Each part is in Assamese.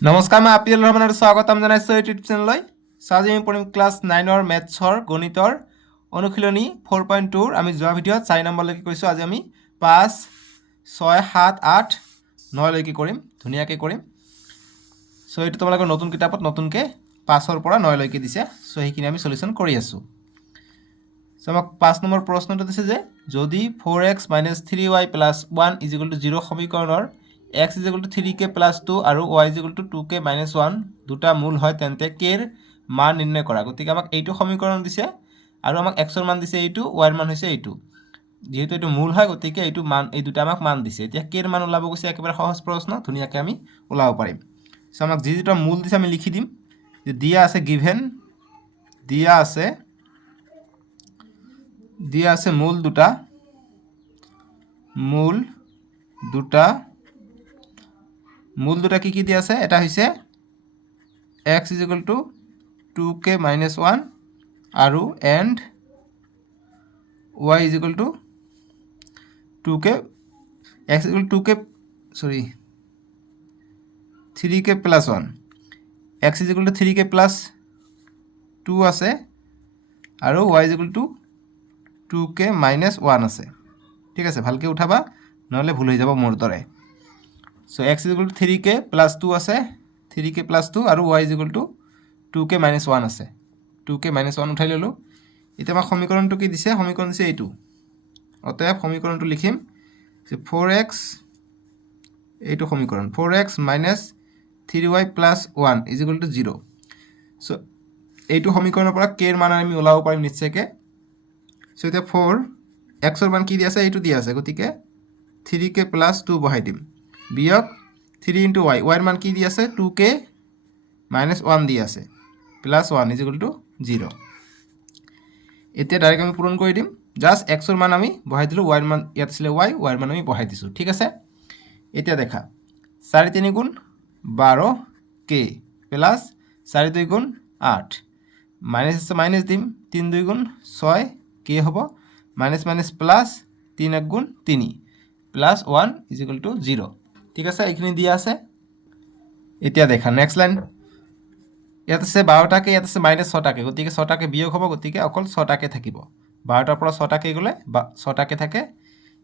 নমস্কাৰ, মই আপিল ৰহমানৰ স্বাগতম জনাইছোঁ ইউটিউব চেনেললৈ। আজি আমি পঢ়িম ক্লাছ 9ৰ মেথছৰ গণিতৰ অনুশীলনী 4.2 আমি যোৱা ভিডিঅ'ত 4 নম্বৰলৈকে কৈছোঁ। আজি আমি 5, 6, 7, 8, 9লৈকে কৰিম, ধুনীয়াকৈ কৰিম। চ' এইটো তোমালোকৰ নতুন কিতাপত নতুনকৈ 5ৰ পৰা 9লৈকে দিছে। চ' সেইখিনি আমি চলিউশ্যন কৰি আছোঁ। চ' আমাক 5 নম্বৰ প্ৰশ্নটো দিছে যে যদি 4x - 3y + 1 = 0 সমীকৰণৰ x = 3k + 2 আৰু y = 2k - 1 দুটা মূল হয় তেন্তে k ৰ মান নিৰ্ণয় কৰা। গতিকে আমাক এইটো সমীকৰণ দিছে আৰু আমাক x ৰ মান দিছে এইটো, y ৰ মান হৈছে এইটো। যেহেতু এইটো মূল হয় গতিকে এইটো মান, এই দুটা আমাক মান দিছে। এতিয়া k ৰ মান ওলাব গৈছে, একেবাৰে সহজ প্ৰশ্ন, ধুনীয়াকৈ আমি ওলাব পাৰিম। চ' আমাক যি দুটা মূল দিছে আমি লিখি দিম যে দিয়া আছে গিভেন, দিয়া আছে মূল দুটা, মূল দুটা কি কি দিয়া আছে? এটা হৈছে x = 2k - 1 আৰু and y = 2k, x = 3k + 1, x = 3k + 2 আছে আৰু y = 2k - 1 আছে। ঠিক আছে, ভালকৈ উঠাবা নহ'লে ভুল হৈ যাব মোৰ দৰে। চ' x = 3k + 2 আছে, 3k + 2 আৰু y = 2k - 1 আছে। 2k - 1 উঠাই ল'লোঁ। এতিয়া আমাক সমীকৰণটো কি দিছে? সমীকৰণ দিছে এইটো। অতএৱ সমীকৰণটো লিখিম যে 4x, এইটো সমীকৰণ 4x - 3y + 1 = 0। চ' এইটো সমীকৰণৰ পৰা k ৰ মান আমি ওলাব পাৰিম নিশ্চয়কৈ। চ' এতিয়া 4x ৰ মান কি দিয়া আছে? এইটো দিয়া আছে, গতিকে 3k + 2 বহাই দিম, বিয়োগ 3 × y, y ৰ মান কি দি আছে? 2k - 1 দি আছে, + 1 = 0। এতিয়া ডাইৰেক্ট আমি পূৰণ কৰি দিম। জাষ্ট x ৰ মান আমি বহাই দিলোঁ, y ৰ মান ইয়াত আছিলে y ৰ মান আমি বহাই দিছোঁ। ঠিক আছে, এতিয়া দেখা 4 × 3 = 12k + 4 × 2 = 8, মাইনাছ আছে মাইনাছ দিম, 3 × 2 = 6k হ'ব, মাইনাছ মাইনাছ প্লাছ 3 × 1 = 3 + 1 = 0। ঠিক আছে, এইখিনি দিয়া আছে। এতিয়া দেখা নেক্সট লাইন, ইয়াত আছে 12টাকে, ইয়াত আছে -6টাকে, গতিকে 6টাকে বিয়োগ হ'ব, গতিকে অকল 6টাকে থাকিব। 12টাৰ পৰা 6টাকে গ'লে 6টাকে থাকে।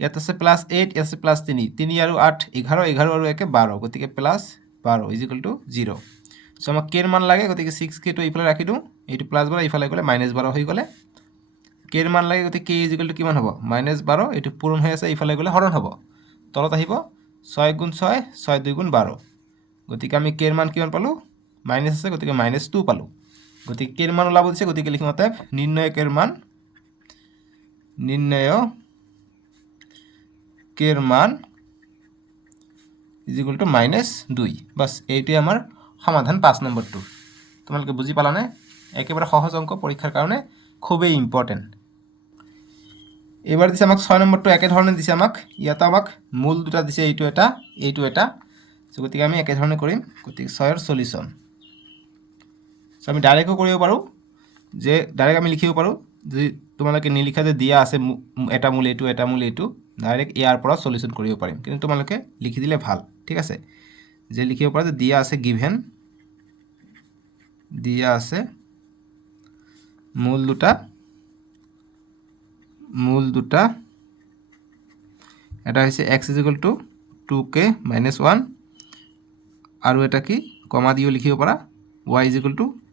ইয়াত আছে +8, ইয়াত আছে +3, 3 আৰু 8 11, 11 আৰু 1 12, গতিকে +12 = 0। চ' আমাক k ৰ মান লাগে, গতিকে 6k টো এইফালে ৰাখি দিওঁ, এইটো +12 এইফালে গ'লে -12 হৈ গ'লে। k ৰ মান লাগে, গতিকে k = কিমান হ'ব? -12, এইটো পূৰণ হৈ আছে, এইফালে গ'লে হৰণ হ'ব, তলত আহিব 6 × 6, 6 × 2 = 12, গতিকে আমি k ৰ মান কিমান পালোঁ? মাইনাছ আছে, গতিকে -2 পালোঁ। গতিকে k ৰ মান ওলাব দিছে, গতিকে লিখিম অতএৱ নিৰ্ণয় k ৰ মান -2। বাছ এইটোৱে আমাৰ সমাধান 5 নম্বৰটো। তোমালোকে বুজি পালানে? একেবাৰে সহজ অংক, পৰীক্ষাৰ কাৰণে খুবেই ইম্পৰ্টেণ্ট। এইবাৰ দিছে আমাক 6 নম্বৰটো একেধৰণে দিছে আমাক। ইয়াত আমাক মূল দুটা দিছে, এইটো এটা, এইটো এটা। চ' গতিকে আমি একেধৰণে কৰিম, গতিকে 6ৰ চলিউশ্যন। চ' আমি ডাইৰেক্টো কৰিব পাৰোঁ, যে ডাইৰেক্ট আমি লিখিব পাৰোঁ, যদি তোমালোকে নিলিখা যে দিয়া আছে এটা মূল এইটো, এটা মূল এইটো, ডাইৰেক্ট ইয়াৰ পৰা চলিউশ্যন কৰিব পাৰিম, কিন্তু তোমালোকে লিখি দিলে ভাল। ঠিক আছে, যে লিখিব পাৰা যে দিয়া আছে গিভেন, দিয়া আছে মূল দুটা, এটা হৈছে x = 2k - 1 আৰু এটা কি কমা দিও লিখিব পাৰা y =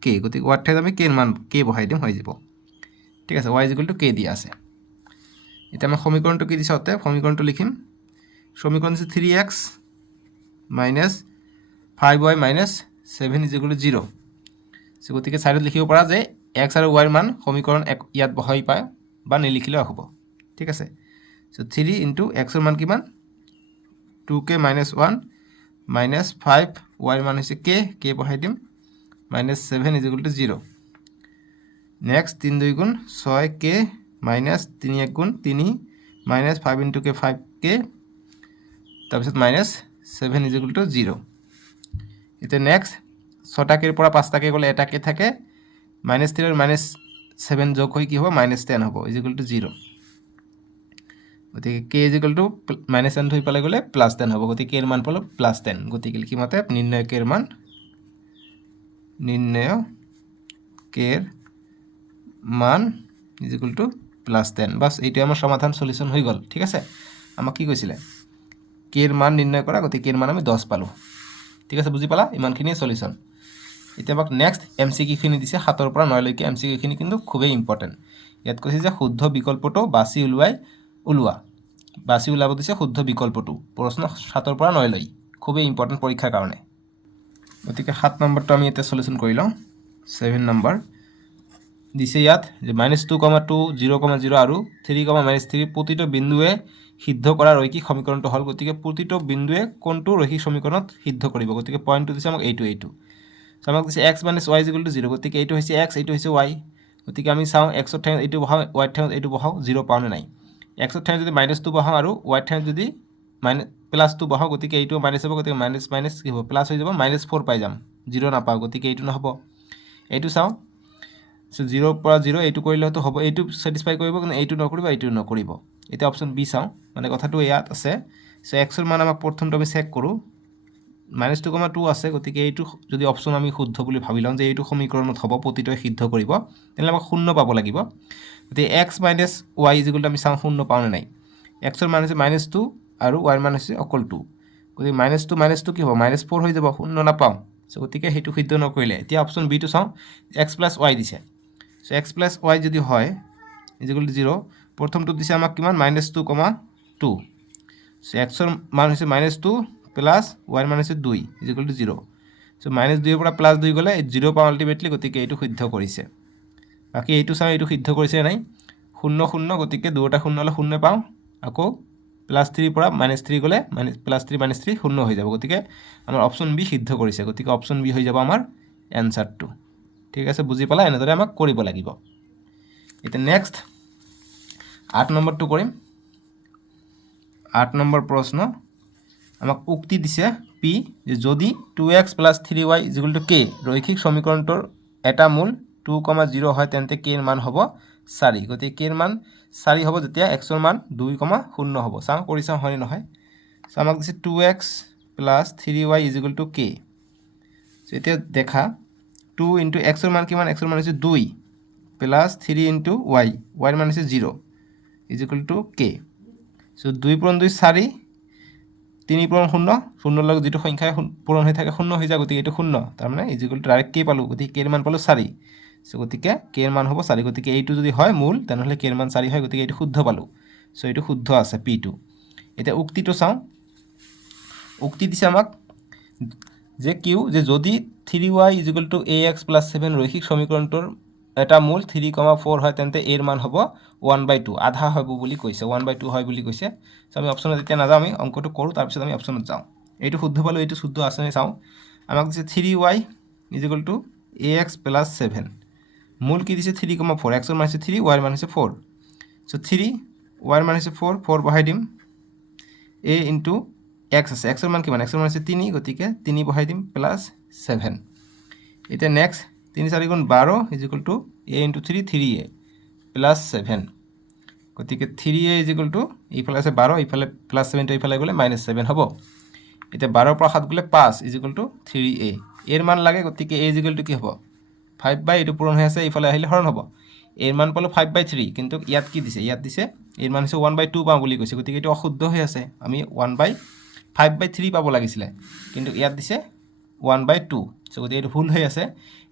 k, গতিকে y ঠাইত আমি k ৰ মান k বহাই দিম, হৈ যাব। ঠিক আছে, y = k দিয়া আছে। এতিয়া আমি সমীকৰণটো কি দিছে? অতএৱ সমীকৰণটো লিখিম। সমীকৰণ দিছে 3x - 5y - 7 = 0। গতিকে চাইডত লিখিব পৰা যে x আৰু y ৰ মান সমীকৰণ ইয়াত বহাই পায় বা নিলিখিলেও হ'ব। ঠিক আছে, চ' 3 × x ৰ মান কিমান? 2k - 1 -5, y ৰ মান হৈছে k বহাই দিম, -7 = 0। নেক্সট 3 × 2 = 6k - 3 × 1 = 3, -5 × k 5k, তাৰপিছত -7 = 0। এতিয়া নেক্সট 6টাকেৰ পৰা 5টাকে গ'লে এটাকে থাকে, -3 আৰু -7 যোগ হৈ কি হ'ব? -10 হ'ব, = 0। গতিকে k = -10 হৈ পেলাই গ'লে +10 হ'ব, গতিকে k ৰ মান পালোঁ +10। গতিকে লিখিম অতএৱ নিৰ্ণয় k ৰ মান নিৰ্ণয় কেৰ মান ইজ ইকুয়াল টু +10 বাস এইটোৱে আমাৰ সমাধান সলিউশন হৈ গ'ল ঠিক আছে আমাক কি কৈছিলে কেৰ মান নিৰ্ণয় কৰা গতি কেৰ মান আমি 10 পালো ঠিক আছে বুজি পালা ইমানখিনি সলিউশন এতিয়া আমাক নেক্সট এমসিকিউ খিনি দিছে 7 পৰা 9 লৈকে এমসিকিউ খিনি কিন্তু খুবেই ইম্পৰ্টেন্ট ইয়াত কৈছে যে শুদ্ধ বিকল্পটো বাছি উলাব দিছে শুদ্ধ বিকল্পটো প্ৰশ্ন 7 পৰা 9 লৈ খুবেই ইম্পৰ্টেন্ট পৰীক্ষাৰ কাৰণে গতিকে 7 নম্বৰটো আমি এটা সলিউশন কৰি লওঁ 7 নম্বৰ দিছে ইয়াত যে -2,2 0,0 আৰু 3,-3 প্ৰতিটো বিন্দুৱে সিদ্ধ কৰা ৰৈখিক সমীকৰণটো হল গতিকে প্ৰতিটো বিন্দুৱে কোনটো ৰৈখিক সমীকৰণত সিদ্ধ কৰিব গতিকে পইণ্টটো দিছে আমাক এইটো সো আমাক দিছে x - y = 0 গতিকে এইটো হৈছে x এইটো হৈছে y গতিকে আমি চাও x ৰ ঠাইত এইটো বহাও y ৰ ঠাইত এইটো বহাও 0 পাও নে নাই x ৰ ঠাইত যদি -2 বহাও আৰু y ৰ ঠাইত যদি +2 বহাও গতিকে এইটো মাইনাস হ'ব গতিকে মাইনাস কি হ'ব প্লাস হৈ যাব -4 পাই যাম 0 না পাও গতিকে এইটো নহব এইটো চাও সো 0 পৰা 0 এইটো কৰিলে তো হ'ব এইটো স্যাটিসফাই কৰিব কিন্তু এইটো নকৰিব এটা অপচন বি চাও মানে কথাটো ইয়াত আছে সো x ৰ মান আমাক প্ৰথমটো আমি চেক কৰো -2,2 আছে গতিকে এইটো যদি অপচন আমি শুদ্ধ বুলি ভাবি লওঁ যে এইটো সমীকৰণত হ'ব প্ৰতিটোৱে সিদ্ধ কৰিব তেনে আমাক 0 পাব লাগিব গতিকে x - y = আমি চাও 0 পাও নে নাই x ৰ মান হৈছে -2 আৰু y ৰ মান হৈছে অকল 2 গতিকে -2 কি হ'ব -4 হৈ যাব 0 না পাও সো গতিকে হেতু সিদ্ধ নকৰিলে এতিয়া অপচন বি টো চাও x + y দিছে সো x + y যদি হয় = 0 প্ৰথমটো দিছে আমাক কিমান -2,2 সো x ৰ মান হৈছে -2 প্লাস y ৰ মান হৈছে 2 = 0 সো -2 ৰ পৰা +2 গলে 0 পাও আলটিমেটলি গতিকে এইটো সিদ্ধ কৰিছে বাকি এইটো চাও এইটো সিদ্ধ কৰিছে নাই 0 0 গতিকে দুটা 0 হলে 0 পাও আকৌ +3 ৰ পৰা -3 গলে +3 -3 0 হৈ যাব গতিকে আমাৰ অপচন বি সিদ্ধ কৰিছে গতিকে অপচন বি হৈ যাব আমাৰ এনসাৰটো ঠিক আছে বুজি পালা এনেদৰে আমাক কৰিব লাগিব এটা নেক্সট 8 নম্বৰটো কৰিম 8 নম্বৰ প্ৰশ্ন আমাক উক্তি দিছে পি যদি 2x + 3y = k ৰৈখিক সমীকৰণটোৰ এটা মূল 2,0 হয় তেন্তে k ৰ মান হ'ব 4 গতিকে k ৰ মান 4 হ'ব যেতিয়া x ৰ মান 2,0 হ'ব চাও কৰি চাও হয় নহয় সো আমাক দিছে 2x + 3y = k সো এতিয়া দেখা 2 * x ৰ মান কিমান x ৰ মান হৈছে 2 প্লাস 3 * y y ৰ মান হৈছে 0 = k সো 2 পূৰণ 2 4 3 পূৰণ 0 0 লগ যেটো সংখ্যা পূৰণ হৈ থাকে 0 হৈ যায় গতিকে এটো 0 তাৰ মানে ডাইৰেক্ট k পালো গতিকে k ৰ মান পালো 4 সো গতিকে k ৰ মান হ'ব 4 গতিকে এইটো যদি হয় মূল তেনহলে k ৰ মান 4 হয় গতিকে এটো শুদ্ধ পালো সো এটো শুদ্ধ আছে p2 এটা উক্তিটো চাও উক্তি দিছে আমাক যে কিউ যে যদি 3y = ax + 7 রৈখিক সমীকৰণটোৰ এটা মূল 3,4 হয় তেন্তে এর মান হ'ব 1/2 আধা হ'ব বুলি কৈছে 1/2 হয় বুলি কৈছে সো আমি অপচনত এতিয়া নাযাওঁ আমি অঙ্কটো কৰো তাৰ পিছত আমি অপচনত যাওঁ এইটো শুদ্ধ পালো এইটো শুদ্ধ আছে নে চাওঁ আমাক দিছে 3y = ax + 7 মূল কি দিছে 3,4 x ৰ মান হৈছে 3 y ৰ মান হৈছে 4 সো 3 y ৰ মান হৈছে 4 4 বহাই দিম a * x আছে x ৰ মান কিমান x ৰ মান হৈছে 3 গতিকে 3 বহাই দিম প্লাস 7 এটা নেক্সট 3 4 * 12 = a * 3 3a প্লাস 7 গতিকে 3a এইফালে আছে 12 এইফালে প্লাস 7 টো এইফালে গলে -7 হ'ব এটা 12 পৰা 7 গলে 5 = 3a এর মান লাগে গতিকে a = কি হ'ব 5 এইটো পূৰণ হৈ আছে এইফালে আহিলে হৰণ হ'ব এর মান পালো 5/3 কিন্তু ইয়াত কি দিছে ইয়াত দিছে এর মান হৈছে 1/2 পাও বুলি কৈছে গতিকে এটো অশুদ্ধ হৈ আছে আমি 5/3 পাব লাগিছিল কিন্তু ইয়াত দিছে 1/2 সো গতিকে এটো ভুল হৈ আছে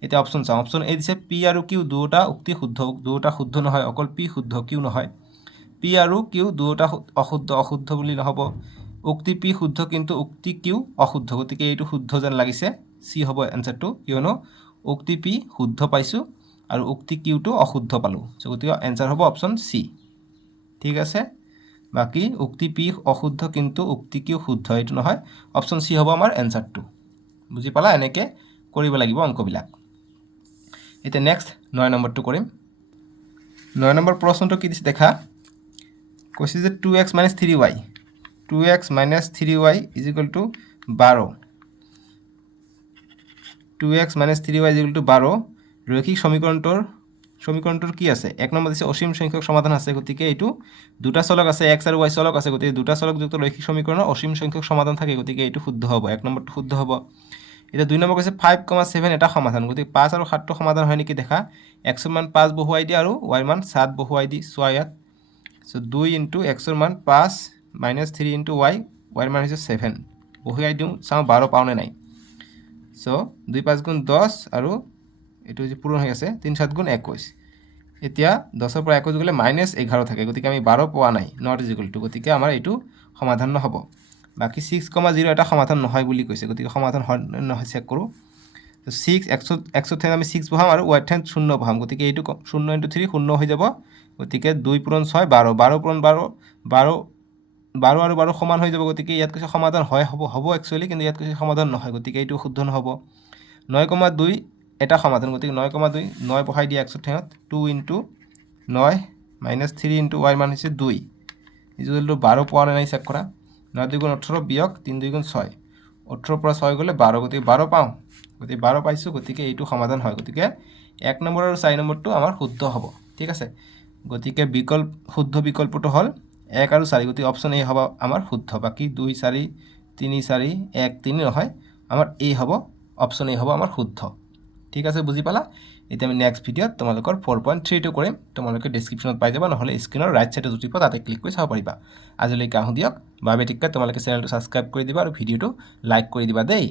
এটা অপচন চাও অপচন এ দিছে p আৰু q দুটা উক্তি শুদ্ধ দুটা শুদ্ধ নহয় অকল p শুদ্ধ q নহয় p আৰু q দুটা অশুদ্ধ বুলি নহব উক্তি p শুদ্ধ কিন্তু উক্তি q অশুদ্ধ গতিকে এইটো শুদ্ধ যেন লাগিছে c হ'ব এনসারটো কিয়নো উক্তি p শুদ্ধ পাইছো আৰু উক্তি q টো অশুদ্ধ পালো সো গতিকে এনসার হ'ব অপচন c ঠিক আছে বাকি উক্তি p অশুদ্ধ কিন্তু উক্তি q শুদ্ধ এইটো নহয় অপচন c হ'ব আমাৰ এনসাৰটো বুজি পালা এনেকে কৰিব লাগিব অঙ্কবিলাক এটা নেক্সট 9 নম্বৰটো কৰিম 9 নম্বৰ প্ৰশ্নটো কি দিছে দেখা কৈছে যে 2x - 3y 2x - 3y = 12 2x - 3y = 12 রৈখিক সমীকৰণটোৰ কি আছে এক নম্বৰ দিছে অসীম সংখ্যক সমাধান আছে গতিকে এইটো দুটা চলক আছে x আৰু y চলক আছে গতিকে দুটা চলক যুক্ত ৰৈখিক সমীকৰণৰ অসীম সংখ্যক সমাধান থাকে গতিকে এইটো শুদ্ধ হ'ব এক নম্বৰটো শুদ্ধ হ'ব এতিয়া 2 নম্বৰ কৈছে 5,7 এটা সমাধান গতিকে 5 আৰু 7টো সমাধান হয় নেকি দেখা xৰ মান 5 বহুৱাই দিয়া আৰু y ৰ মান 7 বহুৱাই দি চোৱা ইয়াত সো 2 ইনটু xৰ মান 5 মাইনাছ 3 ইনটু y ৰ মান হৈছে 7 বহুৱাই দিওঁ চাওঁ 12 পাওনে নাই সো 2 5 গুণ 10 আৰু এটো যে পূৰণ হৈ আছে 3 7 গুণ 21 এতিয়া 10 ৰ পৰা 21 গলে -11 থাকে গতিকে আমি 12 পোৱা নাই নট ইজ ইকুৱেল টু গতিকে আমাৰ এইটো সমাধান নহব বাকি 6,0 এটা সমাধান নহয় বুলি কৈছে গতিকে সমাধান নহয় চেক কৰো তো 6 x ঠাইত আমি 6 বহাম আৰু y ঠাইত 0 বহাম গতিকে এইটো 0 * 3 0 হৈ যাব গতিকে 2 পূৰণ 6 12 12 পূৰণ 12 12 12 আৰু 12 সমান হৈ যাব গতিকে ইয়াত কৈছে সমাধান হয় হ'ব একচুয়ালি কিন্তু ইয়াত কৈছে সমাধান নহয় গতিকে এইটো শুদ্ধ নহব 9,2 এটা সমাধান গতিকে 9,2 9 বহাই দিয়া x ঠাইত 2 * 9 - 3 * y মান হৈছে 2 ইকুৱেল টু 12 পোৱা নাই চেক কৰা 9 2 গুণ 18 বিয়োগ 3 2 গুণ 6 18 পৰা 6 গলে 12 গতিকে 12 পাওঁ গতিকে 12 পাইছো গতিকে এইটো সমাধান হয় গতিকে 1 নম্বৰ আৰু 4 নম্বৰটো আমাৰ শুদ্ধ হ'ব ঠিক আছে গতিকে শুদ্ধ বিকল্পটো হ'ল 1 আৰু 4 গতিকে অপচন এ হ'ব আমাৰ শুদ্ধ বাকি 2 4 3 4 1 3 নহয় আমাৰ এ হ'ব অপচন এ হ'ব আমাৰ শুদ্ধ ঠিক আছে বুজি পালা এতিয়া আমি নেক্সট ভিডিঅত তোমালোকৰ 4.32 কৰিম তোমালোকে ডেসক্ৰিপচনত পাই যাবা নহলে স্ক্ৰিনৰ ৰাইট সাইডে জুটিব তাতে ক্লিক কৰি চাব পাৰিবা আজিলৈকে আহো দিয়ক বাবে টিককে তোমালোকে চেনেলটো সাবস্ক্ৰাইব কৰি দিবা আৰু ভিডিঅটো লাইক কৰি দিবা দেই